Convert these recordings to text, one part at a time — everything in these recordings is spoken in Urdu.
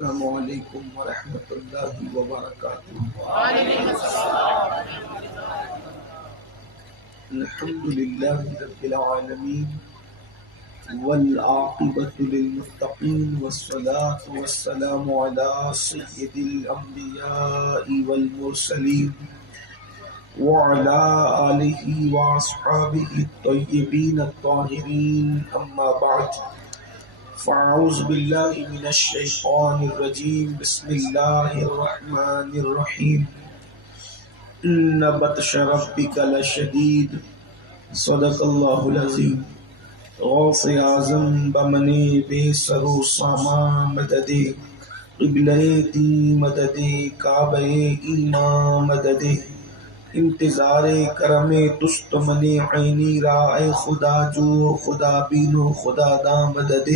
السلام علیکم ورحمۃ اللہ وبرکاتہ۔ الحمد للہ رب العالمین والعاقبۃ للمتقین والصلاة والسلام علی سید الانبیاء والمرسلین وعلی آلہ واصحابہ الطیبین الطاہرین، اما بعد فاعوذ باللہ من الشیطان الرجیم، بسم اللہ الرحمن الرحیم۔ ان بطش ربک لشدید، صدق اللہ العظیم۔ غوث اعظم بمن بے سر و سامان مدد، قبلہ دی مدد، کعبہ ایمان مدد، انتظار کرم تست من عینی رائے خدا جو خدا بینو خدا دا مدد،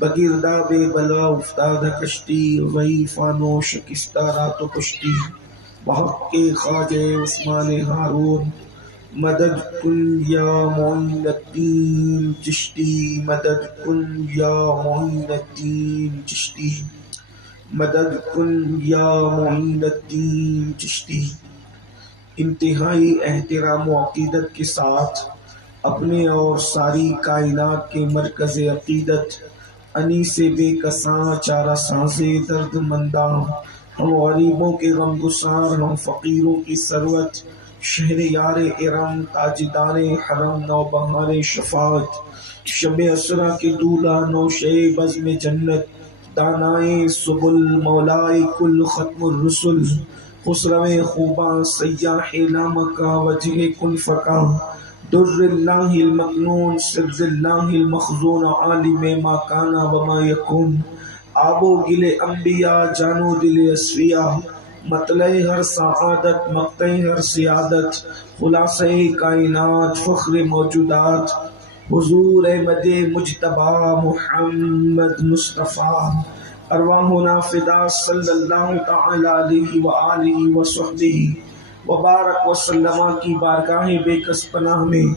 بگردہ بے بلا افتاد کشتی، ضعیفان و شکستہ رات و کشتی، بحق کے خواجہ عثمان ہارون، مدد کن یا معین الدین چشتی، مدد کن یا معین الدین چشتی، مدد کن یا معین الدین چشتی۔ انتہائی احترام و عقیدت کے ساتھ اپنے اور ساری کائنات کے مرکز عقیدت، انی سے بے کساں چارہ سازے درد منداں، ہم غریبوں کے غم گسار، ہم فقیروں کی ثروت، شہر یار ارم، تاجدار حرم، نوبہار شفاعت، شب اسرا کے دولہ، نوشے بزم جنت، دانائے سبل، مولائے کل ختم الرسل، خسرو خوباں، سیاح لامکہ، وجہ کن فکا، در اللہ المکنون، سر اللہ المخزون، عالم ما کانا وما یکون، آب و گل انبیاء، جان و دل اصفیاء، مطلع ہر سعادت، مقطع ہر سیادت، خلاصہ کائنات، فخر موجودات، حضور احمد مجتبی محمد مصطفیٰ، ارواحنا فدا صلی اللہ تعالی علیہ وآلہ وصحبہ وبارک وسلم کی بارگاہ بے کس پناہ میں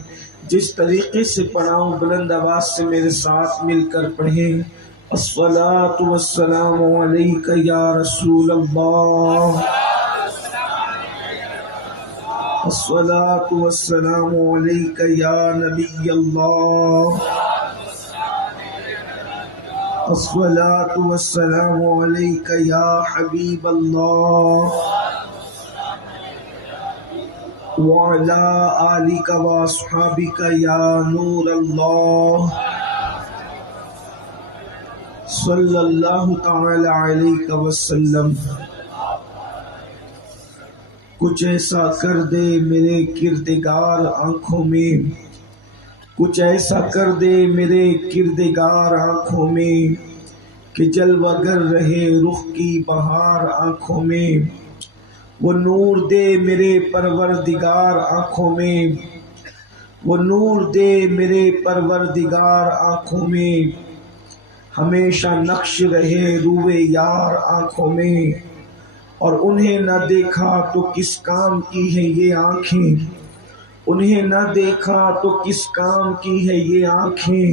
جس طریقے سے پڑھاؤں، بلند آواز سے میرے ساتھ مل کر پڑھیں۔ الصلاۃ والسلام علیک یا رسول اللہ، الصلاۃ والسلام علیک یا نبی اللہ، الصلاۃ والسلام علیک یا حبیب اللہ، وعلی آلک واصحابک یا نور اللہ، صلی اللہ تعالی علیہ وسلم۔ کچھ ایسا کر دے میرے کردگار آنکھوں میں، کچھ ایسا کر دے میرے کردگار آنکھوں میں، کہ جلوہ گر رہے رخ کی بہار آنکھوں میں، وہ نور دے میرے پروردگار آنکھوں میں، وہ نور دے میرے پروردگار آنکھوں میں، ہمیشہ نقش رہے روئے یار آنکھوں میں، اور انہیں نہ دیکھا تو کس کام کی ہے یہ آنکھیں، انہیں نہ دیکھا تو کس کام کی ہے یہ آنکھیں،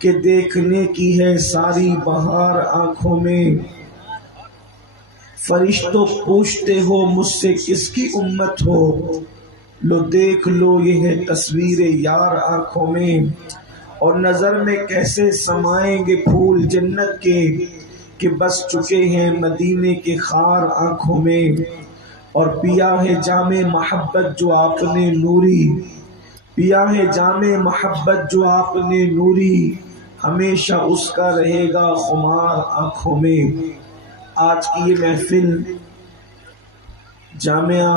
کہ دیکھنے کی ہے ساری بہار آنکھوں میں۔ فرشتوں پوچھتے ہو مجھ سے کس کی امت ہو، لو دیکھ لو یہ ہے تصویر یار آنکھوں میں، اور نظر میں کیسے سمائیں گے پھول جنت کے، کہ بس چکے ہیں مدینے کے خار آنکھوں میں، اور پیا ہے جام محبت جو آپ نے نوری، پیا ہے جام محبت جو آپ نے نوری، ہمیشہ اس کا رہے گا خمار آنکھوں میں۔ آج کی یہ محفل جامعہ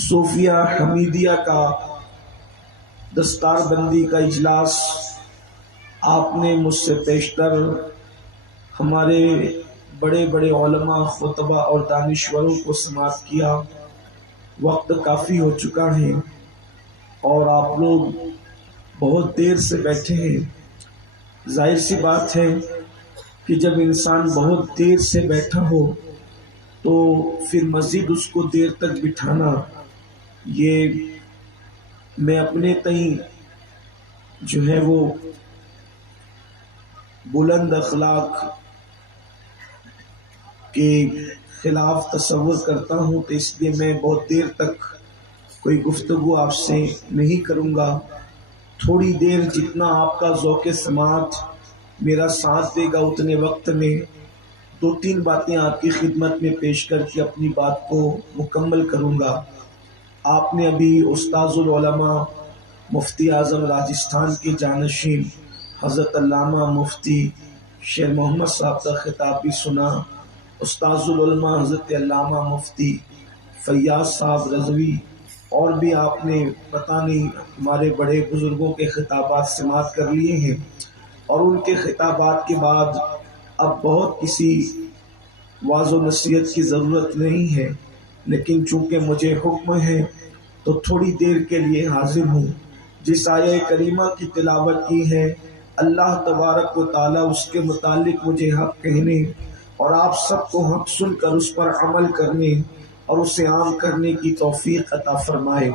صوفیہ حمیدیہ کا دستار بندی کا اجلاس آپ نے مجھ سے پیشتر ہمارے بڑے بڑے علماء، خطبہ اور دانشوروں کو سماعت کیا۔ وقت کافی ہو چکا ہے اور آپ لوگ بہت دیر سے بیٹھے ہیں۔ ظاہر سی بات ہے کہ جب انسان بہت دیر سے بیٹھا ہو تو پھر مزید اس کو دیر تک بٹھانا، یہ میں اپنے تئیں جو ہے وہ بلند اخلاق کے خلاف تصور کرتا ہوں، تو اس لیے میں بہت دیر تک کوئی گفتگو آپ سے نہیں کروں گا۔ تھوڑی دیر جتنا آپ کا ذوق سماعت میرا ساتھ دے گا، اتنے وقت میں دو تین باتیں آپ کی خدمت میں پیش کر کے اپنی بات کو مکمل کروں گا۔ آپ نے ابھی استاذ العلماء مفتی اعظم راجستھان کے جانشین حضرت علامہ مفتی شیر محمد صاحب کا خطاب بھی سنا۔ استاذ العلماء حضرت علامہ مفتی فیاض صاحب رضوی اور بھی آپ نے پتہ نہیں ہمارے بڑے بزرگوں کے خطابات سماعت کر لیے ہیں، اور ان کے خطابات کے بعد اب بہت کسی واعظ و نصیحت کی ضرورت نہیں ہے، لیکن چونکہ مجھے حکم ہے تو تھوڑی دیر کے لیے حاضر ہوں۔ جس آیہ کریمہ کی تلاوت کی ہے، اللہ تبارک و تعالیٰ اس کے متعلق مجھے حق کہنے اور آپ سب کو حق سن کر اس پر عمل کرنے اور اسے عام کرنے کی توفیق عطا فرمائے۔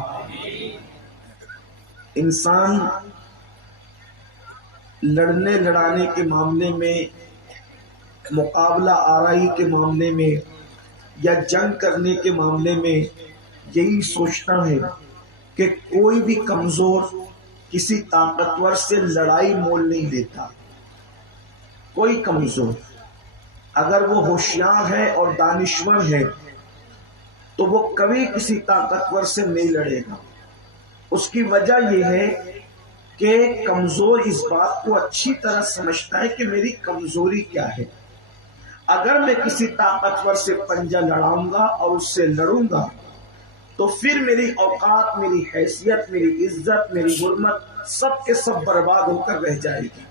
انسان لڑنے لڑانے کے معاملے میں، مقابلہ آرائی کے معاملے میں یا جنگ کرنے کے معاملے میں یہی سوچتا ہے کہ کوئی بھی کمزور کسی طاقتور سے لڑائی مول نہیں لیتا۔ کوئی کمزور اگر وہ ہوشیار ہے اور دانشور ہے تو وہ کبھی کسی طاقتور سے نہیں لڑے گا۔ اس کی وجہ یہ ہے کہ کمزور اس بات کو اچھی طرح سمجھتا ہے کہ میری کمزوری کیا ہے۔ اگر میں کسی طاقتور سے پنجہ لڑاؤں گا اور اس سے لڑوں گا تو پھر میری اوقات، میری حیثیت، میری عزت، میری حرمت سب کے سب برباد ہو کر رہ جائے گی۔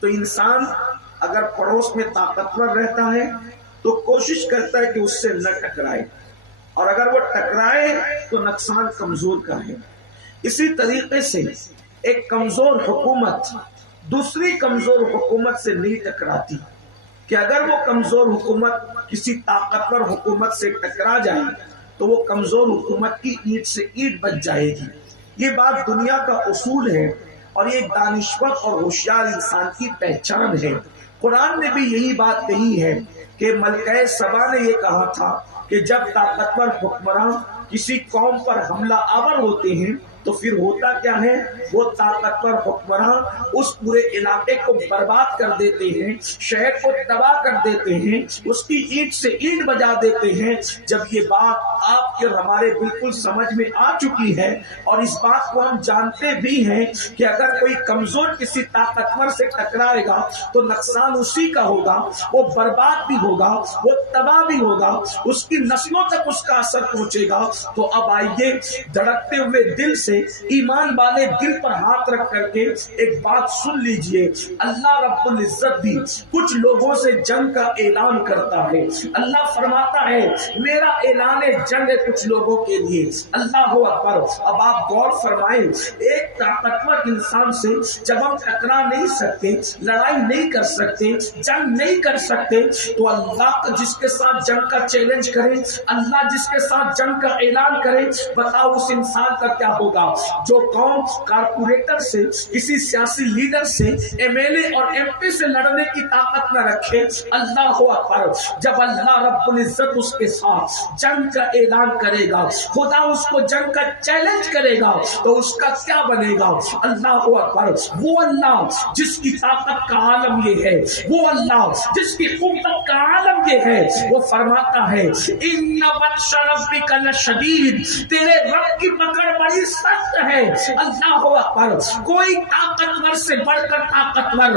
تو انسان اگر پڑوس میں طاقتور رہتا ہے تو کوشش کرتا ہے کہ اس سے نہ ٹکرائے، اور اگر وہ ٹکرائے تو نقصان کمزور کا ہے۔ اسی طریقے سے ایک کمزور حکومت دوسری کمزور حکومت سے نہیں ٹکراتی، کہ اگر وہ کمزور حکومت کسی طاقتور حکومت سے ٹکرا جائے تو وہ کمزور حکومت کی اینٹ سے اینٹ بچ جائے گی۔ یہ بات دنیا کا اصول ہے اور یہ دانشور اور ہوشیار انسان کی پہچان ہے۔ قرآن نے بھی یہی بات کہی ہے کہ ملکہ سبا نے یہ کہا تھا کہ جب طاقتور حکمراں کسی قوم پر حملہ آور ہوتے ہیں تو پھر ہوتا کیا ہے، وہ طاقتور حکمراں اس پورے علاقے کو برباد کر دیتے ہیں، شہر کو تباہ کر دیتے ہیں، اس کی اینٹ سے اینٹ بجا دیتے ہیں۔ جب یہ بات آپ کے ہمارے بالکل سمجھ میں آ چکی ہے اور اس بات کو ہم جانتے بھی ہیں کہ اگر کوئی کمزور کسی طاقتور سے ٹکرائے گا تو نقصان اسی کا ہوگا، وہ برباد بھی ہوگا، وہ تباہ بھی ہوگا، اس کی نسلوں تک اس کا اثر پہنچے گا۔ تو اب آئیے دھڑکتے ہوئے دل سے، ایمان والے دل پر ہاتھ رکھ کر کے ایک بات سن لیجئے۔ اللہ رب العزت بھی کچھ لوگوں سے جنگ کا اعلان کرتا ہے۔ اللہ فرماتا ہے میرا اعلان جنگ ہے کچھ لوگوں کے لیے۔ اللہ اکبر۔ اب آپ غور فرمائیں، ایک طاقتور انسان سے جب ہم ٹکرا نہیں سکتے، لڑائی نہیں کر سکتے، جنگ نہیں کر سکتے، تو اللہ جس کے ساتھ جنگ کا چیلنج کرے، اللہ جس کے ساتھ جنگ کا اعلان کرے، بتاؤ اس انسان کا کیا ہوگا؟ جو قوم کارپوریٹر سے، کسی سیاسی لیڈر سے، ایم ایل اے اور ایم پی سے لڑنے کی طاقت نہ رکھے، اللہ اکبر، جب اللہ رب العزت اس کے ساتھ جنگ کا اعلان کرے گا، خدا اس کو جنگ کا چیلنج کرے گا، تو اس کا کیا بنے گا؟ اللہ اکبر۔ وہ اللہ جس کی طاقت کا عالم یہ ہے، وہ اللہ جس کی قوت کا عالم یہ ہے، وہ فرماتا ہے ان بطش ربک لشدید، تیرے رب کی پکڑ بڑی سخت ہے۔ اللہ اکبر۔ کوئی طاقتور سے بڑھ کر طاقتور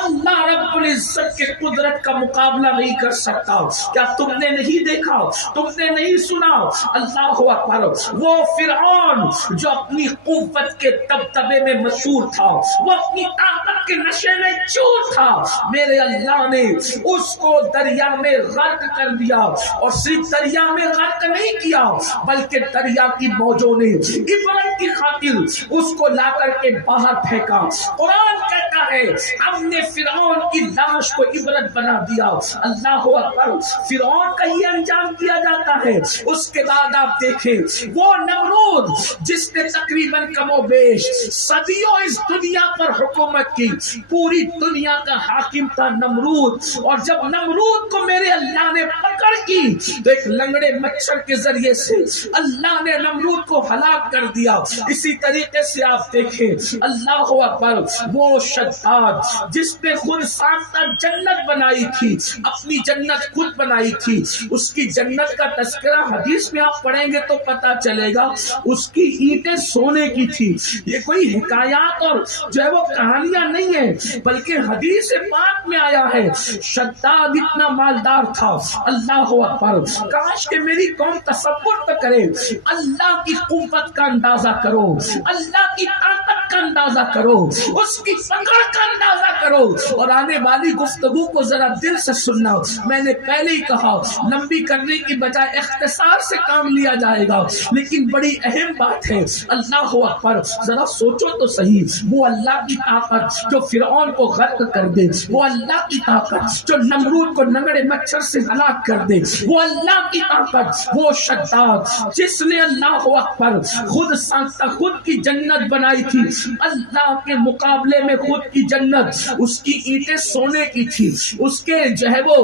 اللہ رب العزت کے قدرت کا مقابلہ نہیں کر سکتا۔ کیا تم نے نہیں دیکھا، تم نے نہیں سنا؟ اللہ اکبر۔ وہ فرعون جو اپنی قوت کے دبدبے میں مشہور تھا، وہ اپنی طاقت کے نشے میں چور تھا، میرے اللہ نے اس کو دریا میں غرق کر دیا، اور صرف دریا میں غرق نہیں کیا بلکہ دریا کی موجوں نے عبرت کی خاطر اس کو لا کر کے باہر پھینکا۔ قرآن کہتا ہے ہم نے فرعون کی لاش کو عبرت بنا دیا. اللہ اکبر. فرعون کا یہ انجام دیا جاتا ہے. اس کے بعد آپ دیکھیں وہ نمرود جس نے تقریباً کم و بیش صدیوں اس دنیا پر حکومت کی, پوری دنیا کا حاکم تھا نمرود. اور جب نمرود کو میرے اللہ نے پکڑ کی تو ایک لنگڑے مچھر کے ذریعے سے اللہ نے نمرود کو ہلاک کر دیا. اسی طریقے سے آپ دیکھیں اللہ اکبر وہ شداد جس نے خود ساختہ جنت بنائی تھی, اپنی جنت خود بنائی تھی, اس کی جنت کا تذکرہ حدیث میں آپ پڑھیں گے تو پتا چلے گا اس کی اینٹیں سونے کی تھی. یہ کوئی حکایات اور جو ہے وہ کہانیاں نہیں ہیں بلکہ حدیث پاک میں آیا ہے. شداد اتنا مالدار تھا. اللہ اکبر. کاش کہ میری قوم تصور تو کرے, اللہ کی قوت کا اندازہ کرو, اللہ کی طاقت کا اندازہ کرو, اس کی پکڑ کا اندازہ کرو. اور آنے والی گفتگو کو ذرا دل سے سننا. میں نے پہلے ہی کہا لمبی کرنے کی بجائے اختصار سے کام لیا جائے گا, لیکن بڑی اہم بات ہے. اللہ اکبر. ذرا سوچو تو صحیح, وہ اللہ کی طاقت جو فرعون کو غرق کر دے, وہ اللہ کی طاقت جو نمرود کو نگڑے مچھر سے ہلاک کر دے, وہ اللہ کی طاقت, وہ شداد جس نے اللہ اکبر خود ساختہ خود کی جنت بنائی تھی. اللہ کے مقابلے میں خود کی جنت, اس کی اینٹیں سونے کی تھی, اس کے جو ہے وہ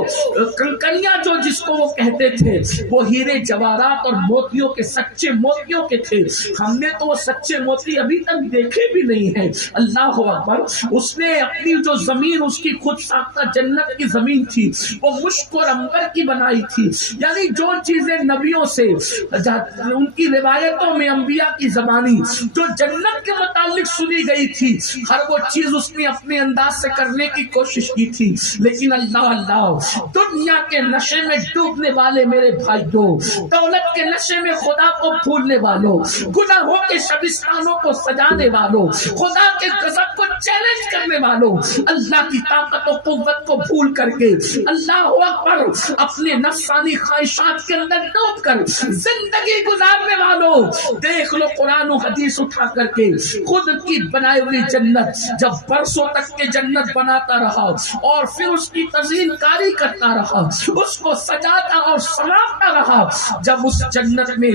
کنکریاں جو جس کو وہ کہتے تھے وہ ہیرے جواہرات اور موتیوں کے, سچے موتیوں کے تھے. ہم نے تو وہ سچے موتی ابھی تک دیکھے بھی نہیں ہیں. اللہ اکبر. اس نے اپنی جو زمین اس کی خود ساختہ جنت کی زمین تھی وہ مشک اور عنبر کی بنائی تھی. یعنی جو چیزیں نبیوں سے ان کی روایتوں میں انبیاء کی زبانی جو جنت کے متعلق سنی گئی تھی ہر وہ چیز اس نے اپنے انداز سے کرنے کی کوشش کی تھی. لیکن اللہ دنیا کے نشے میں ڈوبنے والے میرے بھائیوں, دولت کے نشے میں خدا کو بھولنے والوں, گناہوں کے شبستانوں کو سجانے والوں, خدا کے غضب کو چیلنج کرنے والوں, اللہ کی طاقت و قوت کو بھول کر کے اللہ اکبر اپنے نفسانی خواہشات کے اندر ڈوب کر زندگی گزارنے والوں, دیکھ لو قرآن و حدیث اٹھا کر کے خود کی بنائی ہوئی جنت جب برسوں تک کے جنت بناتا رہا اور پھر اس کی تزئین کاری کرتا رہا, اس کو سجاتا اور سنوارتا رہا. جب اس جنت میں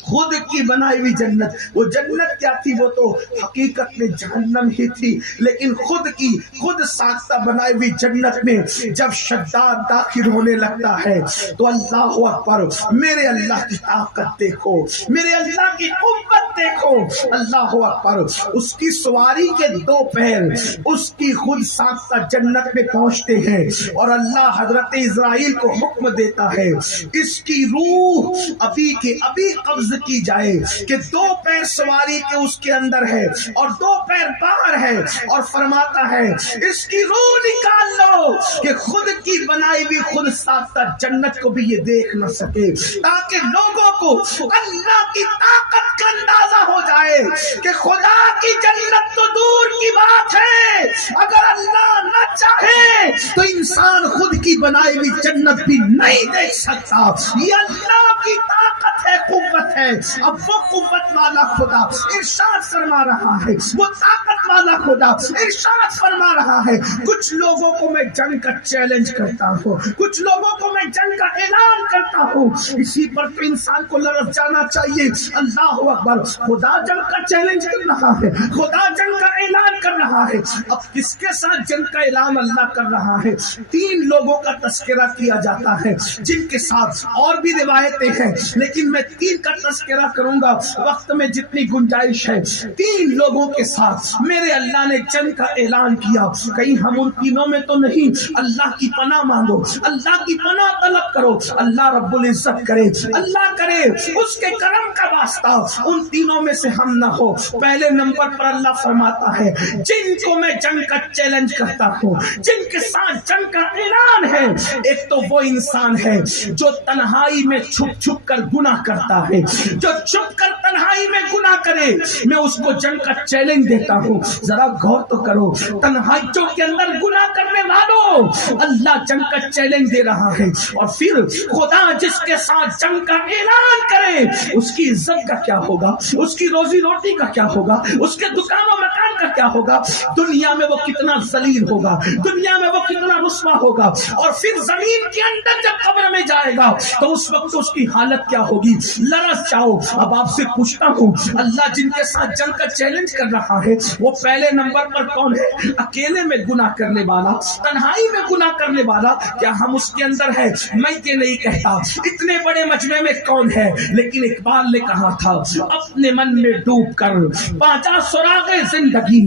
خود کی بنائی ہوئی جنت, وہ جنت کیا تھی, وہ تو حقیقت میں جہنم ہی تھی, لیکن خود کی خود ساختہ بنائی ہوئی جنت میں جب شداد داخل ہونے لگتا ہے تو اللہ اکبر, میرے اللہ کی طاقت دیکھو, میرے اللہ کی قوت دیکھو. اللہ اکبر. اس کی سواری کے دو پیر اس کی خود ساختہ جنت میں پہنچتے ہیں اور اللہ حضرت اسرائیل کو حکم دیتا ہے اس کی روح ابھی کے ابھی قبض کی جائے کہ دو پیر سواری کے اس کے اندر ہے اور دو پیر باہر ہے, اور فرماتا ہے اس کی روح نکال لو کہ خود کی بنائی ہوئی خود ساختہ جنت کو بھی یہ دیکھ نہ سکے, تاکہ لوگوں کو اللہ کی طاقت کا اندازہ ہو جائے کہ خدا کی جنت تو دور کی بات ہے, اگر اللہ نہ چاہے تو انسان خود کی بنائی ہوئی جنت بھی نہیں دیکھ سکتا. یہ اللہ کی طاقت ہے, قوت ہے. اب وہ قوت والا خدا ارشاد فرما رہا ہے, وہ طاقت والا خدا ارشاد فرما رہا ہے, کچھ لوگوں کو میں جنگ کا چیلنج کرتا ہوں, کچھ لوگوں کو میں جنگ کا اعلان کرتا ہوں. اسی پر تو انسان کو لرز جانا چاہیے. اللہ اکبر. خدا جنگ کا چیلنج کر رہا ہے, خدا جنگ کا اعلان کر رہا ہے. اب کس کے ساتھ جنگ کا اعلان اللہ کر رہا ہے؟ تین لوگوں کا تذکرہ کیا جاتا ہے جن کے ساتھ اور بھی روایتیں ہیں, لیکن میں تین کا تذکرہ کروں گا وقت میں جتنی گنجائش ہے. تین لوگوں کے ساتھ میرے اللہ نے جنگ کا اعلان کیا. کہیں ہم ان تینوں میں تو نہیں. اللہ کی پناہ مانگو, اللہ کی پناہ طلب کرو, اللہ رب العزت کرے, اللہ کرے اس کے کرم کا واسطہ ان تینوں میں سے ہم نہ ہو. پہلے نمبر پر اللہ فرماتا ہے جن کو میں جنگ کا چیلنج کرتا ہوں, جن کے ساتھ جنگ کا اعلان ہے, ایک تو وہ انسان ہے جو تنہائی میں چھپ چھپ کر گناہ کرتا ہے, جو چھپ کر تنہائی میں گناہ کرے, میں اس کو جنگ کا چیلنج دیتا ہوں. ذرا غور تو کرو, تنہائیوں کے اندر گناہ کرنے والوں اللہ جنگ کا چیلنج دے رہا ہے. اور پھر خدا جس کے ساتھ جنگ کا اعلان کرے اس کی عزت کا کیا ہوگا, اس کی روزی روٹی کا کیا ہوگا, اس کے دکان و مکان مرتبہ کا کیا ہوگا؟ دنیا میں وہ کتنا ذلیل ہوگا، دنیا میں وہ کتنا رسوا ہوگا، اور پھر زمین کے اندر جب قبر میں جائے گا تو اس وقت اس کی حالت کیا ہوگی؟ لرز جاؤ۔ اب آپ سے پوچھتا ہوں، اللہ جن کے ساتھ جنگ کا چیلنج کر رہا ہے وہ پہلے نمبر پر کون ہے؟ اکیلے میں گناہ کرنے والا، تنہائی میں گناہ کرنے والا۔ کیا ہم اس کے اندر ہے؟ میں یہ نہیں کہتا اتنے بڑے مجمع میں کون ہے، لیکن اقبال نے کہا تھا اپنے من میں ڈوب کر باجا سراغ زندگی،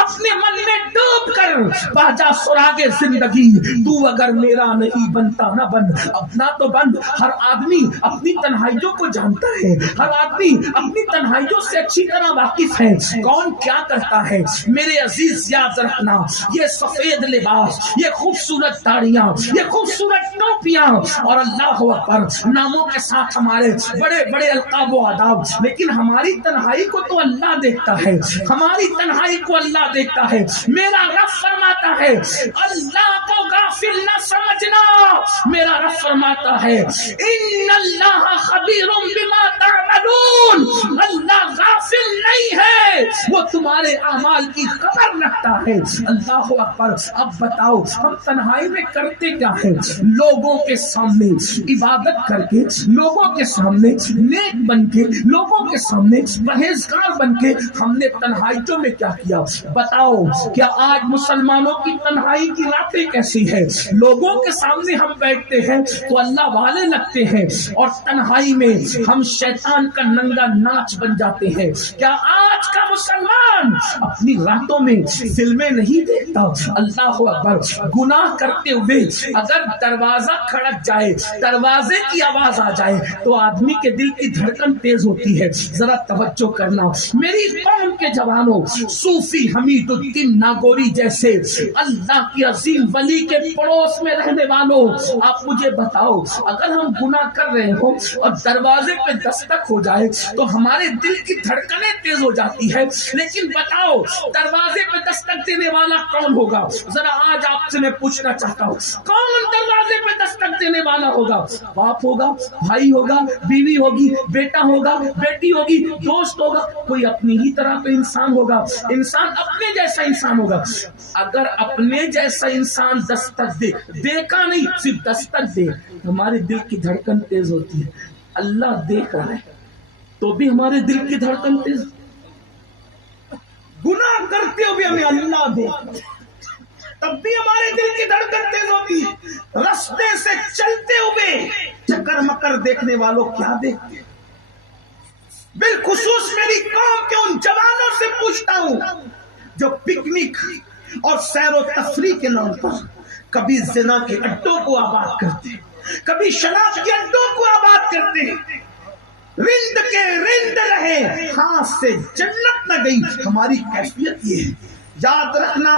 اپنے من میں ڈوب کر باجا سراغ زندگی، تو اگر میرا نہیں بنتا نہ بن، اپنا تو بن۔ ہر آدمی اپنی تنہائیوں کو جانتا ہے، ہر آدمی اپنی تنہائیوں سے اچھی طرح واقف ہے، کون کیا کرتا ہے۔ میرے عزیز یاد رکھنا، یہ سفید لباس، یہ خوبصورت داڑیاں، یہ خوبصورت ٹوپیاں اور اللہ اکبر ناموں کے ساتھ ہمارے بڑے بڑے القاب و آداب، لیکن ہماری تنہائی کو تو اللہ دیکھتا ہے، ہماری تنہائی کو اللہ دیکھتا ہے۔ میرا رب فرماتا ہے اللہ کو غافل نہ سمجھنا، میرا رب فرماتا ہے ان اللہ خبیر بما تعملون، اللہ غافل نہیں ہے، وہ تمہارے اعمال کی خبر رکھتا ہے۔ اللہ اکبر۔ اب بتاؤ ہم تنہائی میں کرتے کیا ہے؟ لوگوں کے سامنے عبادت کر کے، لوگوں کے سامنے نیک بن کے، لوگوں کے سامنے پرہیزگار بن کے ہم نے تنہائیوں میں کیا کیا؟ بتاؤ کیا آج مسلمانوں کی تنہائی کی راتیں کیسی ہے؟ لوگوں کے سامنے ہم بیٹھتے ہیں تو اللہ والے لگتے ہیں، اور تنہائی میں ہم شیطان کا ننگا ناچ بن جاتے ہیں۔ کیا آج کا مسلمان اپنی راتوں میں فلمیں نہیں دیکھتا؟ اللہ اکبر۔ گناہ کرتے ہوئے اگر دروازہ کھڑک جائے، دروازے کی آواز آ جائے تو آدمی کے دل کی دھڑکن تیز ہوتی ہے۔ ذرا توجہ کرنا میری قوم کے جوانوں، صوفی حمید الدین ناگوری جیسے اللہ کی عظیم ولی کے پڑوس میں رہنے والوں، آپ مجھے بتاؤ اگر ہم گناہ کر رہے ہو اور دروازے پہ دستک ہو جائے تو ہمارے دل کی دھڑکنیں تیز ہو جاتی ہے، لیکن بتاؤ دروازے پہ دستک دینے والا کون ہوگا؟ ذرا آج آپ سے میں پوچھنا چاہتا ہوں کون دروازے پہ دستک دینے والا ہوگا؟ باپ ہوگا، بھائی ہوگا، بیوی ہوگی، بیٹا ہوگا، بیٹی ہوگی، دوست ہوگا، کوئی اپنی ہی طرح کا انسان ہوگا، انسان اپنے جیسا انسان ہوگا۔ اگر اپنے جیسا انسان دستک دے، دیکھا نہیں صرف دستک دے، ہمارے دل کی دھڑکن تیز ہوتی ہے۔ اللہ دیکھ رہا ہے تو بھی ہمارے دل کی دھڑکن تیز، گناہ کرتے ہوئے ہمیں اللہ دیکھ تب بھی ہمارے دل کی دھڑکن تیز ہوتی ہے۔ رستے سے چلتے ہوئے چکر مکر دیکھنے والوں کیا دیکھتے ہیں؟ بالخصوص میری قوم کے ان جوانوں سے پوچھتا ہوں جو پکنک اور سیر و تفریح کے نام پر کبھی زنا کے اڈوں کو آباد کرتے ہیں، کبھی شراب کے اڈوں کو آباد کرتے ہیں، رند کے رند رہے، ہاتھ سے جنت نہ گئی۔ ہماری کیفیت یہ ہے، یاد رکھنا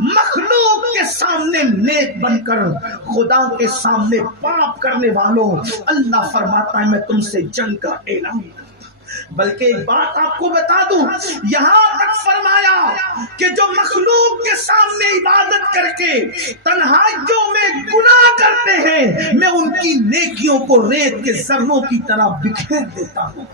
مخلوق کے سامنے نیک بن کر خدا کے سامنے پاپ کرنے والوں، اللہ فرماتا ہے میں تم سے جنگ کا اعلان کرتا۔ بلکہ ایک بات آپ کو بتا دوں، یہاں تک فرمایا کہ جو مخلوق کے سامنے عبادت کر کے تنہائیوں میں گناہ کرتے ہیں، میں ان کی نیکیوں کو ریت کے ذروں کی طرح بکھیر دیتا ہوں۔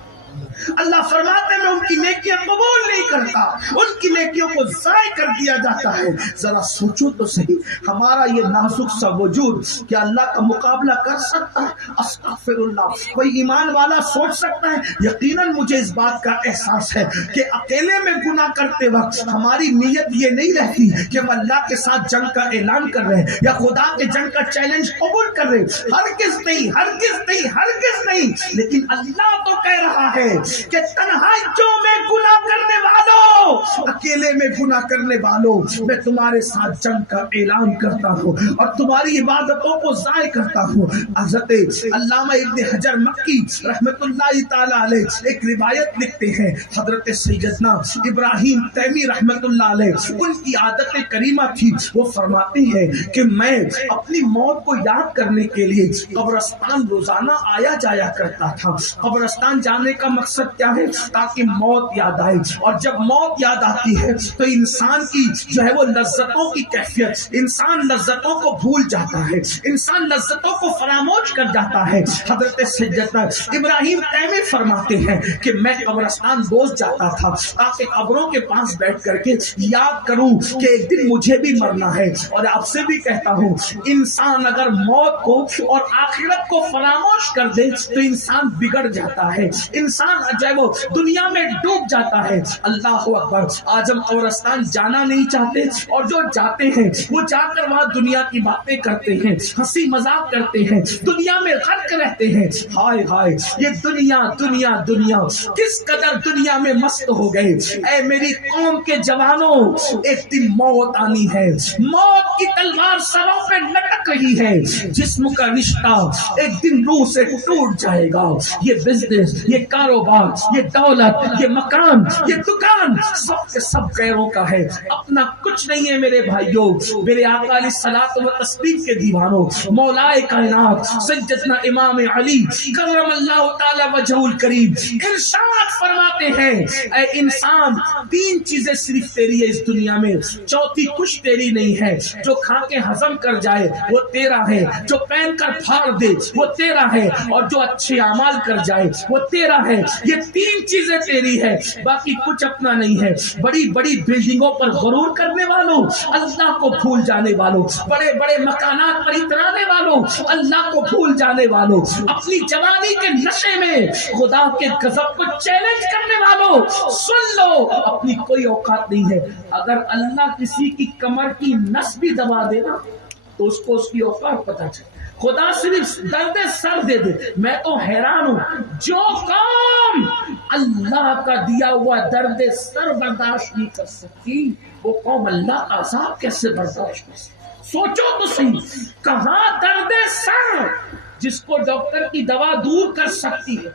اللہ فرماتے میں ان کی نیکیاں قبول نہیں کرتا، ان کی نیکیوں کو ضائع کر دیا جاتا ہے۔ ذرا سوچو تو صحیح، ہمارا یہ نازک سا وجود کیا اللہ کا مقابلہ کر سکتا ہے؟ استغفر اللہ۔ کوئی ایمان والا سوچ سکتا ہے؟ یقیناً مجھے اس بات کا احساس ہے کہ اکیلے میں گناہ کرتے وقت ہماری نیت یہ نہیں رہتی کہ ہم اللہ کے ساتھ جنگ کا اعلان کر رہے ہیں یا خدا کے جنگ کا چیلنج قبول کر رہے ہیں۔ ہرگز نہیں، ہرگز نہیں، ہرگز نہیں۔ لیکن اللہ تو کہہ رہا ہے کہ تنہائیوں میں گناہ کرنے والوں، اکیلے میں گناہ کرنے والوں، میں تمہارے ساتھ جنگ کا اعلان کرتا ہوں اور تمہاری عبادتوں کو ضائع کرتا ہوں۔ حضرت علامہ ابن حجر مکی رحمت اللہ تعالی علیہ ایک روایت لکھتے ہیں، حضرت سیدنا ابراہیم تیمی رحمت اللہ علیہ ان کی عادت کریمہ تھی، وہ فرماتے ہیں کہ میں اپنی موت کو یاد کرنے کے لیے قبرستان روزانہ آیا جایا کرتا تھا۔ قبرستان جانے کا مقصد مقصد کیا ہے؟ تاکہ موت یاد آئے، اور جب موت یاد آتی ہے تو انسان کی جو ہے وہ لذتوں کی کیفیت، انسان لذتوں کو بھول جاتا ہے، انسان لذتوں کو فراموش کر جاتا ہے۔ حضرت سیدنا ابراہیم تیمی فرماتے ہیں کہ میں قبرستان روز جاتا تھا تاکہ قبروں کے پاس بیٹھ کر کے یاد کروں کہ ایک دن مجھے بھی مرنا ہے۔ اور آپ سے بھی کہتا ہوں، انسان اگر موت کو اور آخرت کو فراموش کر دے تو انسان بگڑ جاتا ہے، انسان جو ہے وہ دنیا میں ڈوب جاتا ہے۔ اللہ اکبر! آج ہم قبرستان جانا نہیں چاہتے، اور جو جاتے ہیں وہ جا کر وہاں دنیا کی باتیں کرتے ہیں، ہنسی مذاق کرتے ہیں، دنیا میں غرق رہتے ہیں۔ ہائے ہائے، یہ دنیا دنیا دنیا کس قدر دنیا میں مست ہو گئے۔ اے میری قوم کے جوانوں، ایک دن موت آنی ہے، موت کی تلوار سروں پہ لٹک رہی ہے، جسم کا رشتہ ایک دن روح سے ٹوٹ جائے گا۔ یہ بزنس، یہ کاروبار، یہ دولت، یہ مکان، یہ دکان سب کے سب غیروں کا ہے، اپنا کچھ نہیں ہے۔ میرے بھائیوں، میرے آقا علیہ الصلوۃ والتسلیم کے دیوانوں، مولا کائنات سیدنا امام علی کرم اللہ تعالی وجہہ الکریم ارشاد فرماتے ہیں، اے انسان، تین چیزیں صرف تیری ہے اس دنیا میں، چوتھی کچھ تیری نہیں ہے۔ جو کھا کے ہضم کر جائے وہ تیرا ہے، جو پہن کر پھاڑ دے وہ تیرا ہے، اور جو اچھے اعمال کر جائے وہ تیرا ہے۔ یہ تین چیزیں تیری ہے، باقی کچھ اپنا نہیں ہے۔ بڑی بڑی بلڈنگوں پر غرور کرنے والوں، اللہ کو بھول جانے والوں، بڑے بڑے مکانات پر اترانے والوں، اللہ کو بھول جانے والوں، اپنی جوانی کے نشے میں خدا کے غضب کو چیلنج کرنے والوں، سن لو، اپنی کوئی اوقات نہیں ہے۔ اگر اللہ کسی کی کمر کی نس بھی دبا دے نا تو اس کو اس کی اوقات پتہ چلے۔ خدا صرف درد سر دے دے۔ میں تو حیران ہوں، جو قوم اللہ کا دیا ہوا درد سر برداشت نہیں کر سکتی، وہ قوم اللہ کا عذاب کیسے برداشت کر سکتی؟ سوچو تو صحیح، کہاں درد سر جس کو ڈاکٹر کی دوا دور کر سکتی ہے،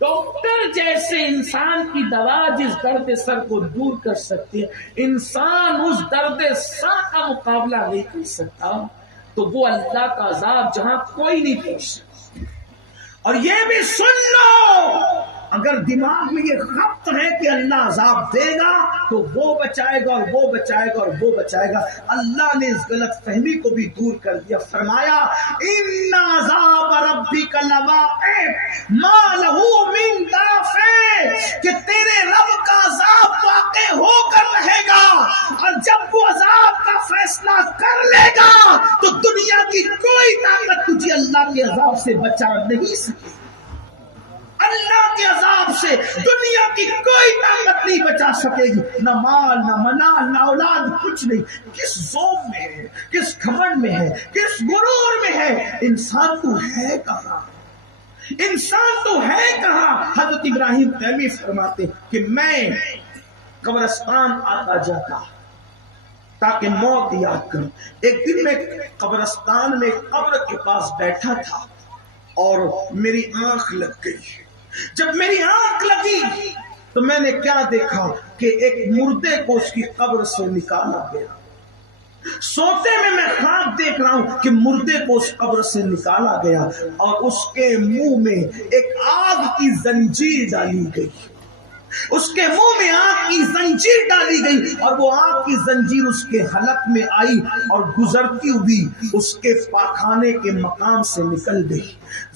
ڈاکٹر جیسے انسان کی دوا جس درد سر کو دور کر سکتی ہے، انسان اس درد سر کا مقابلہ نہیں کر سکتا، تو وہ اللہ کا عذاب جہاں کوئی نہیں پہنچ سکتا۔ اور یہ بھی سن لو، اگر دماغ میں یہ خبط ہے کہ اللہ عذاب دے گا تو وہ بچائے گا اور وہ بچائے گا اور وہ بچائے گا، اللہ نے اس غلط فہمی کو بھی دور کر دیا۔ فرمایا ان عذاب ربک لواقع ما لہ من دافع، کہ تیرے رب کا عذاب واقع ہو کر رہے گا، اور جب وہ عذاب کا فیصلہ کر لے گا تو دنیا کی کوئی طاقت تجھے اللہ کے عذاب سے بچا نہیں سکے۔ اللہ کے عذاب سے دنیا کی کوئی طاقت نہیں بچا سکے گی، نہ مال، نہ منال، نہ اولاد، کچھ نہیں۔ کس ذوق میں ہے، کس گھمنڈ میں ہے، کس غرور میں ہے، انسان تو ہے کہاں، انسان تو ہے کہاں۔ حضرت ابراہیم تیمی فرماتے کہ میں قبرستان آتا جاتا تاکہ موت یاد کروں۔ ایک دن میں قبرستان میں قبر کے پاس بیٹھا تھا اور میری آنکھ لگ گئی۔ جب میری آنکھ لگی تو میں نے کیا دیکھا کہ ایک مردے کو اس کی قبر سے نکالا گیا۔ سوتے میں خواب دیکھ رہا ہوں کہ مردے کو اس قبر سے نکالا گیا اور اس کے منہ میں ایک آگ کی زنجیر ڈالی گئی، اس کے منہ میں آگ کی زنجیر ڈالی گئی، اور وہ آگ کی زنجیر اس کے حلق میں آئی اور گزرتی ہوئی اس کے پاخانے کے مقام سے نکل گئی۔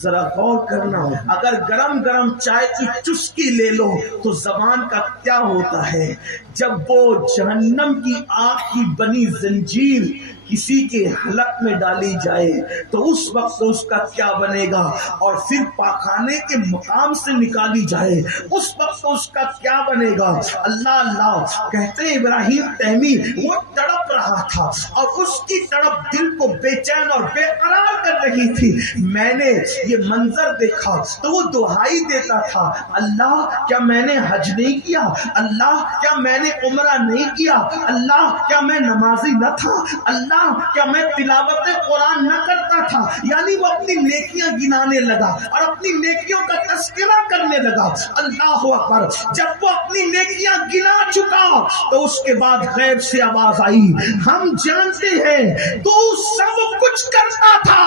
ذرا غور کرنا، اگر گرم گرم چائے کی چسکی لے لو تو زبان کا کیا ہوتا ہے، جب وہ جہنم کی آگ کی بنی زنجیر کسی کے حلق میں ڈالی جائے تو اس وقت اس کا کیا بنے گا، اور پھر پاخانے کے مقام سے نکالی جائے اس وقت اس کا کیا بنے گا۔ اللہ اللہ کہتے ہیں ابراہیم تیمی وہ تڑپ رہا تھا اور اس کی تڑپ دل کو بے چین اور بے قرار کر رہی تھی۔ میں نے یہ منظر دیکھا تو وہ دعائی دیتا تھا، اللہ کیا میں نے حج نہیں کیا، اللہ کیا میں نے عمرہ نہیں کیا، اللہ کیا میں نمازی نہ تھا، اللہ کیا میں تلاوت قرآن نہ کرتا تھا۔ یعنی وہ اپنی نیکیاں گنانے لگا اور اپنی نیکیوں کا تذکرہ کرنے لگا۔ اللہ اکبر، جب وہ اپنی نیکیاں گنا چکا تو اس کے بعد غیب سے آواز آئی، ہم جانتے ہیں تو سب کچھ کرتا تھا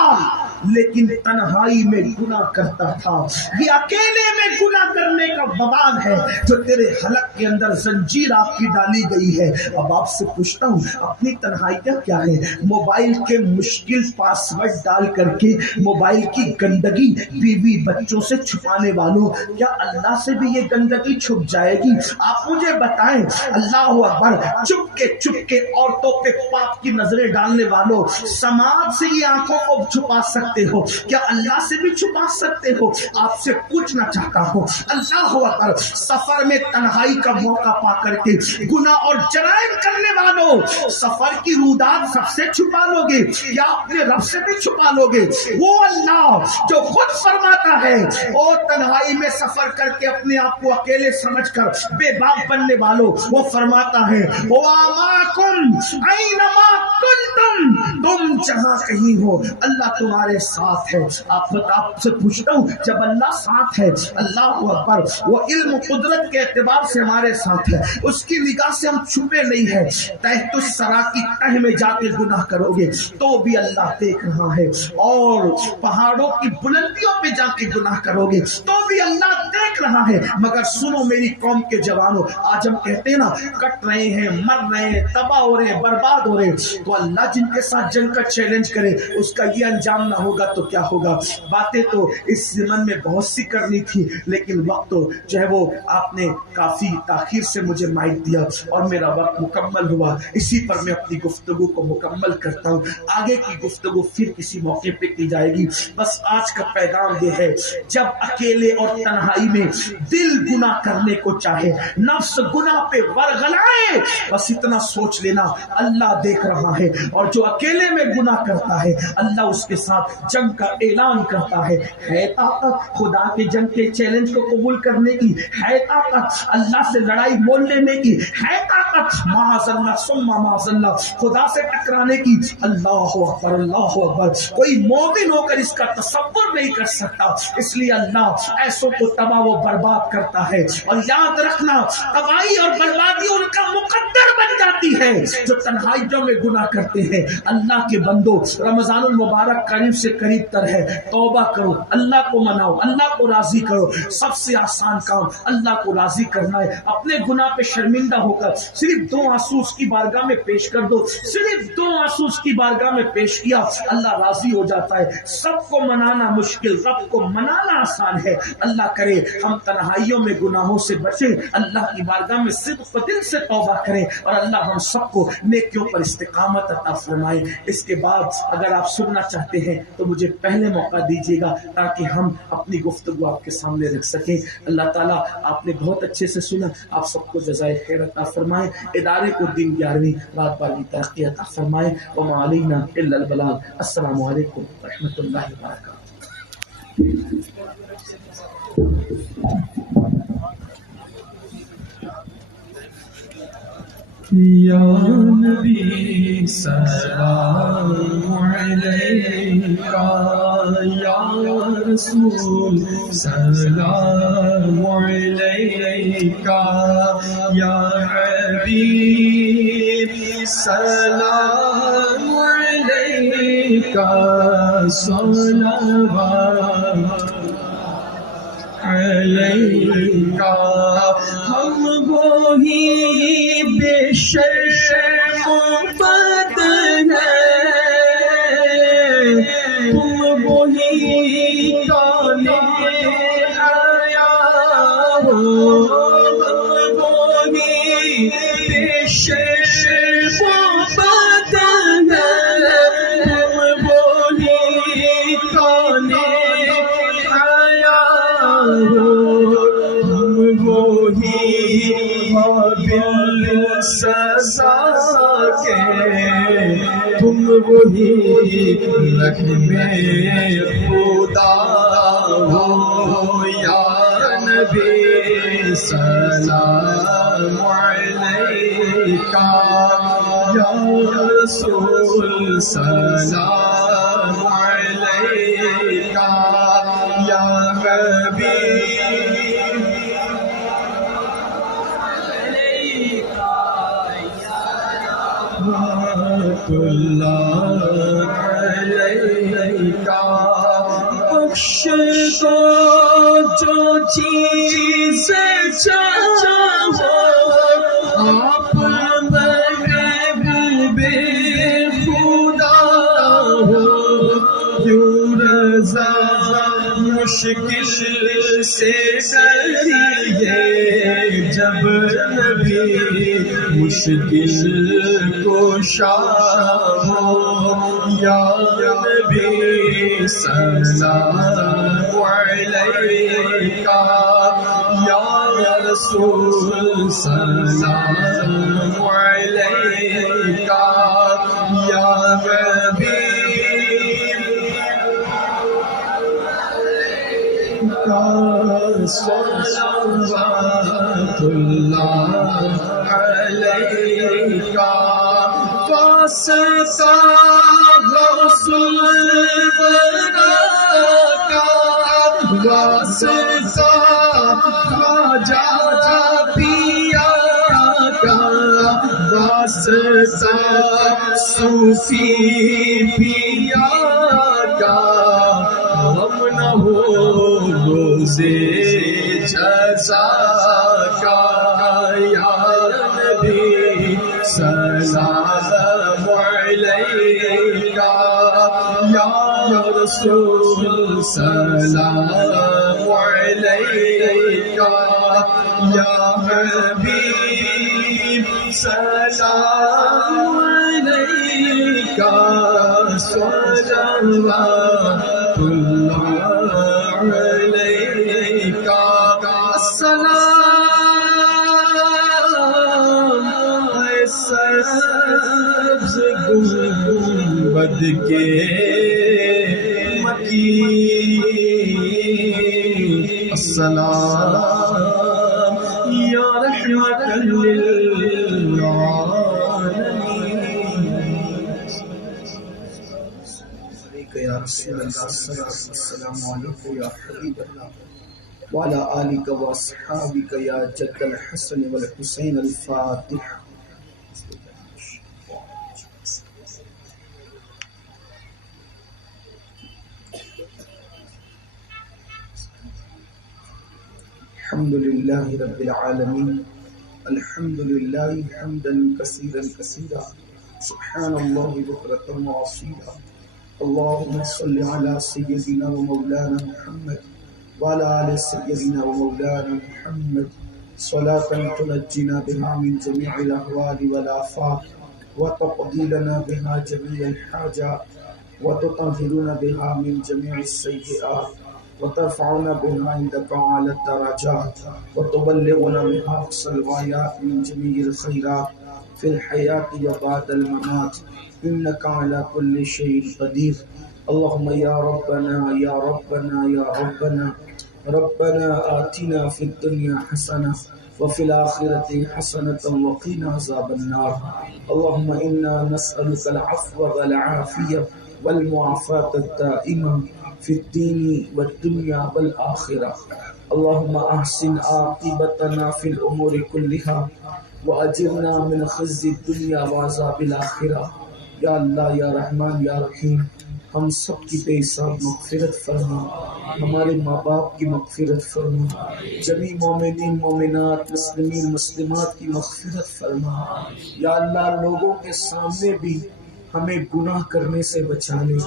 لیکن تنہائی میں گناہ کرتا تھا. یہ اکیلے میں گناہ کرنے کا وبال ہے جو تیرے حلق کے اندر زنجیر آپ کی ڈالی گئی ہے. اب آپ سے پوچھتا ہوں اپنی تنہائیاں کیا ہے؟ موبائل کے مشکل پاسورڈ ڈال کر کے موبائل کی گندگی بیوی بچوں سے چھپانے والوں، کیا اللہ سے بھی یہ گندگی چھپ جائے گی؟ آپ مجھے بتائیں. اللہ اکبر. چپ کے عورتوں پہ پاپ کی نظریں ڈالنے والوں، سماج سے یہ آنکھوں کو چھپا سکتے ہو، کیا اللہ سے بھی چھپا سکتے ہو؟ آپ سے پوچھنا چاہتا ہوں اللہ اکبر، سفر میں تنہائی کا موقع پا کر کے گناہ اور جرائم کرنے والوں، سفر کی رودات سب سے چھپا لو گے یا اپنے رب سے بھی چھپا لو گے؟ وہ اللہ جو خود فرماتا ہے اور تنہائی میں سفر کر کے اپنے آپ کو اکیلے سمجھ کر بے باک بننے والوں، وہ فرماتا ہے وَمَعَكُمْ أَيْنَمَا كُنْتُمْ، تم جہاں کہیں ہو اللہ تمہارے ساتھ ہے. آپ سے پوچھتا ہوں جب اللہ ساتھ ہے، اللہ اکبر، وہ علم و قدرت کے اعتبار سے ہمارے ساتھ ہے، اس کی نگاہ سے ہم چھپے نہیں ہیں. تحت الثری کی تہ میں جا کے گناہ کرو گے تو بھی اللہ دیکھ رہا ہے، اور پہاڑوں کی بلندیوں پہ جا کے گناہ کرو گے تو بھی اللہ دیکھ رہا ہے. مگر سنو میری قوم کے جوانوں، آج ہم کہتے ہیں نا کٹ رہے ہیں، مر رہے ہیں، تباہ ہو رہے ہیں، برباد ہو رہے ہیں، تو اللہ جن کے ساتھ جنگ کا چیلنج کرے اس کا یہ انجام نہ ہوگا تو کیا ہوگا؟ باتیں تو اس زمن میں بہت سی کرنی تھی، لیکن وقت تو جو ہے وہ آپ نے کافی تاخیر سے مجھے مائک دیا اور میرا وقت مکمل ہوا. اسی پر میں اپنی گفتگو کو مکمل کرتا ہوں. آگے کی گفتگو پھر کسی موقع پہ کی جائے گی. بس آج کا پیغام یہ ہے، جب اکیلے اور تنہائی میں دل گناہ کرنے کو چاہے، نفس گناہ پہ ورغلائے، بس اتنا سوچ لینا اللہ دیکھ رہا ہے. اور جو اکیلے میں گناہ کرتا ہے اللہ اس کے ساتھ جنگ کا اعلان کرتا ہے. ہے طاقت خدا کے جنگ کے چیلنج کو قبول کرنے کی، ہے طاقت اللہ سے لڑائی مول لینے کی، ہے طاقت معاذ اللہ ثم معاذ اللہ خدا سے ٹکرانے کی. اللہ اکبر اللہ اکبر. کوئی مومن ہو کر اس کا تصور نہیں کر سکتا. اس لیے اللہ ایسوں کو تباہ و برباد کرتا ہے. اور یاد رکھنا تباہی اور بربادی ان کا مقدر بن جاتی ہے جو تنہائیوں میں گناہ کرتے ہیں. اللہ کے بندو، رمضان المبارک قریب سے قریب تر ہے. توبہ کرو، اللہ کو مناؤ، اللہ کو راضی کرو. سب سے آسان کام اللہ کو راضی کرنا ہے. اپنے گناہ پہ شرمندہ ہو کر صرف 2 آنسو اس کی بارگاہ میں پیش کر دو. صرف 2 آنسو اس کی بارگاہ میں پیش کیا، اللہ راضی ہو جاتا ہے. سب کو منانا مشکل، رب کو منانا آسان ہے. اللہ کرے ہم تنہائیوں میں گناہوں سے بچیں، اللہ کی بارگاہ میں صدق و دل سے توبہ کریں، اور اللہ ہم سب کو نیکیوں پر استقامت عطا فرمائے. اس کے بعد اگر آپ سننا چاہتے ہیں تو مجھے پہلے موقع دیجیے گا تاکہ ہم اپنی گفتگو آپ کے سامنے رکھ سکیں. اللہ تعالیٰ آپ نے بہت اچھے سے سنا، آپ سب کو جزائے خیر عطا فرمائے. ادارے کو دین 11ویں رات بالی ترقی عطا فرمائے. وما علینا الا البلاغ. السلام علیکم ورحمۃ اللہ وبرکاتہ. یا نبی سلام علیکہ، یا رسول سلام علیکہ، یا حبیب سلام علیکہ، صلوات علیکہ. ہم وہی بے شرم بد ہیں، تم وہی کانے حیا ہو. ہم وہی بے شرم بد ہیں، تم وہی کانے حیا ہو. ہم وہی قابل سزا کے، تم وہی رحم خدا ہو. یا نبی سلام علیکہ، یا رسول سلام علیکہ، یا حبیب اللہ علیکہ. چیز چاہو آپ محبوب خدا ہو، یوں رضا مشکل سے ڈریے جب نبی مشکل کشا ہو، یا نبی سلام علیکہ، یا رسول سلام علیکہ، یا حبیب صلوات اللہ علیکہ، واسطہ غوث الورا کا، واسطہ خواجہ پیا کا، واسطہ صوفی پیا کا، غم نہ ہو روزے جزا کا، یا نبی سلام علیکہ، یا رسول سلام علیکہ، یا حبیب سلام علیکہ، صلوات اللہ علیکہ، السلام اے سبز گنبد کے مکی، السلام یا رحمت للعالمین، یا رسول اللہ السلام علیکم یا حبیب اللہ وعلی آلک و اصحابک یا جد الحسن والحسین الفاتح۔ الحمد للہ رب العالمین، الحمد للہ حمدا کثیرا کثیرا، سبحان اللہ بکرۃ وعصیلا، اللهم صل على سيدنا ومولانا محمد وعلى آل سيدنا ومولانا محمد، صلاة تنجينا بها من جميع الأهوال والآفات، وتقضي لنا بها جميع الحاجات، وتطهرنا بها من جميع السيئات، وترفعنا بها عندك أعلى الدرجات، وتبلغنا بها أقصى الغايات من جميع الخيرات في الحياة وبعد الممات، إنك على كل شيء قدير۔ اللهم يا ربنا يا ربنا يا ربنا، ربنا آتنا في الدنيا حسنة وفي الآخرة حسنة وقنا عذاب النار۔ اللهم إنا نسألك العفو والعافية والمعافاة الدائمة في الدين والدنيا والآخرة۔ اللهم أحسن عاقبتنا في الأمور كلها وأجرنا من خزي الدنيا وعذاب الآخرة۔ یا اللہ یا رحمان یا رحیم، ہم سب کی بے حساب مغفرت فرما، ہمارے ماں باپ کی مغفرت فرما، جمیع مومنین مومنات مسلمین مسلمات کی مغفرت فرما۔ یا اللہ لوگوں کے سامنے بھی ہمیں گناہ کرنے سے بچا لے،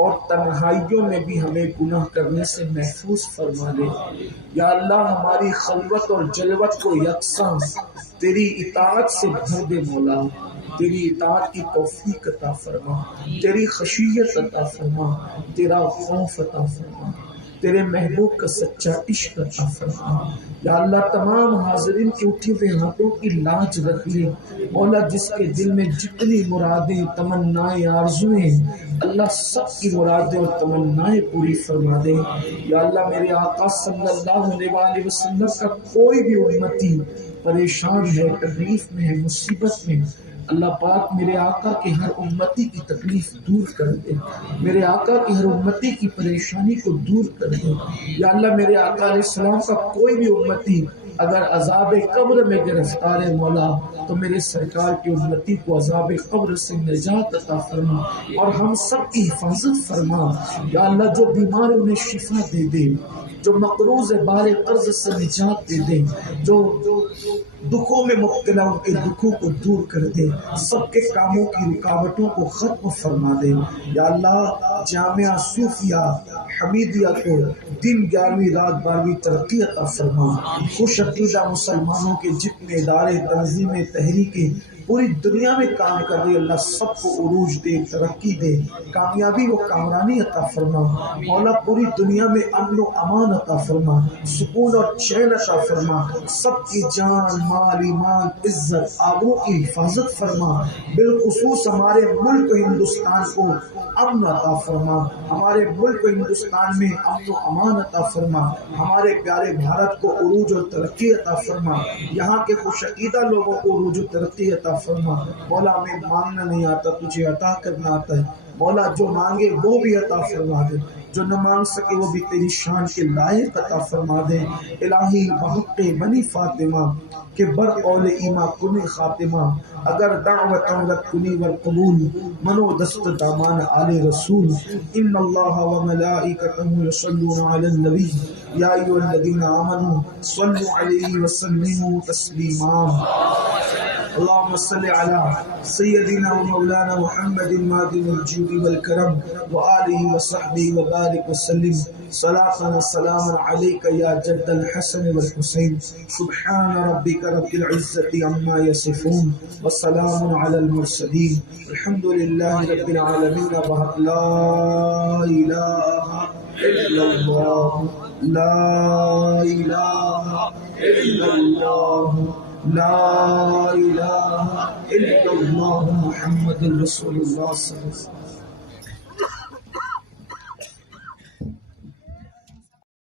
اور تنہائیوں میں بھی ہمیں گناہ کرنے سے محفوظ فرما لے۔ یا اللہ ہماری خلوت اور جلوت کو یکساں تیری اطاعت سے بھر دے مولا، تیری اطاعت کی توفیق عطا فرما، تیری خشیت عطا فرما، تیرا خوف عطا فرما، تیرے محبوب کا سچا عشق عطا فرما۔ یا اللہ تمام حاضرین کے اٹھے ہوئے ہاتھوں کی لاج رکھ لے مولا، جس کے دل میں جتنی مرادیں تمنائیں آرزویں، اللہ سب کی مرادیں اور تمنائیں پوری فرما دے۔ یا اللہ میرے آقا صلی اللہ علیہ وسلم کا کوئی بھی امتی پریشان ہے، تکلیف میں ہے، مصیبت میں، اللہ پاک میرے آقا کے ہر امتی کی تکلیف دور کر دے، میرے آقا کی ہر امتی کی پریشانی کو دور کر دے۔ یا اللہ میرے آقا علیہ السلام کا کوئی بھی امتی اگر عذاب قبر میں گرفتار ہے مولا، تو میرے سرکار کی امتی کو عذاب قبر سے نجات عطا فرما اور ہم سب کی حفاظت فرما۔ یا اللہ جو بیمار انہیں شفا دے دے، جو مقروض بار قرض سے نجات دے دے، جو دکھوں میں مبتلا ان کے دکھوں کو دور کر دے، سب کے کاموں کی رکاوٹوں کو ختم فرما دے۔ یا اللہ جامعہ صوفیہ حمیدیہ کو دن 11ویں رات 12ویں ترقی عطا فرما۔ خوش عقیدہ مسلمانوں کے جتنے ادارے تنظیمیں تحریکیں پوری دنیا میں کام کر رہی، اللہ سب کو عروج دے، ترقی دے، کامیابی و کامرانی عطا فرما۔ مولا پوری دنیا میں امن و امان عطا فرما، سکون اور چین عطا فرما، سب کی جان مال ایمان عزت آبرو کی حفاظت فرما۔ بالخصوص ہمارے ملک ہندوستان کو امن عطا فرما، ہمارے ملک ہندوستان میں امن و امان عطا فرما، ہمارے پیارے بھارت کو عروج اور ترقی عطا فرما، یہاں کے خوش عقیدہ لوگوں کو عروج و ترقی عطا فرما۔ مولا ہمیں مانگنا نہیں آتا، تجھے عطا کرنا آتا ہے۔ مولا جو مانگے وہ بھی عطا فرما دے، جو نہ مانگ سکے وہ بھی تیری شان کے لائق عطا فرما دے۔ الہی بحق بنی فاطمہ کہ بر قول ایما کنی خاتمہ، اگر دعوت رد کنی والقبول منو دست دامان آل رسول۔ ان اللہ و ملائکتہ یصلون علی النبی یا ایھا الذین آمنوا صلوا علیہ وسلموا تسلیما۔ اللهم صل على سيدنا ومولانا محمد مادن الجود والكرم وآله وصحبه وبارك وسلم صلاة وسلاما عليك يا جد الحسن والحسين سبحان ربك رب العزة عما يصفون وسلام على المرسلين الحمد لله رب العالمين وحق لا إله إلا الله لا إله إلا الله لا إله إلا الله محمد رسول الله صلى الله عليه وسلم۔